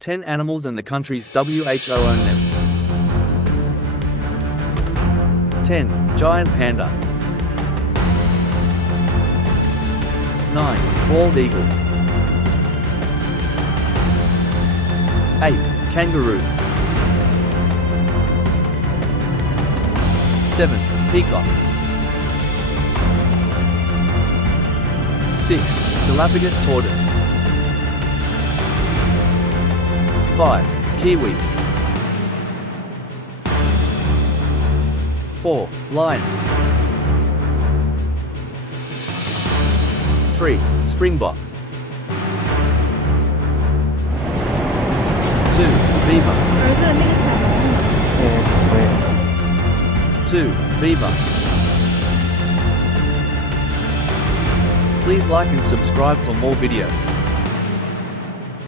10 animals and the countries WHO own them. 10. Giant panda. 9. Bald eagle. 8. Kangaroo. 7. Peacock. 6. Galapagos tortoise. 5. Kiwi. 4. Lion. 3. Springbok. 2. Beaver. 儿子，那个彩虹。 2. Beaver. Please like and subscribe for more videos.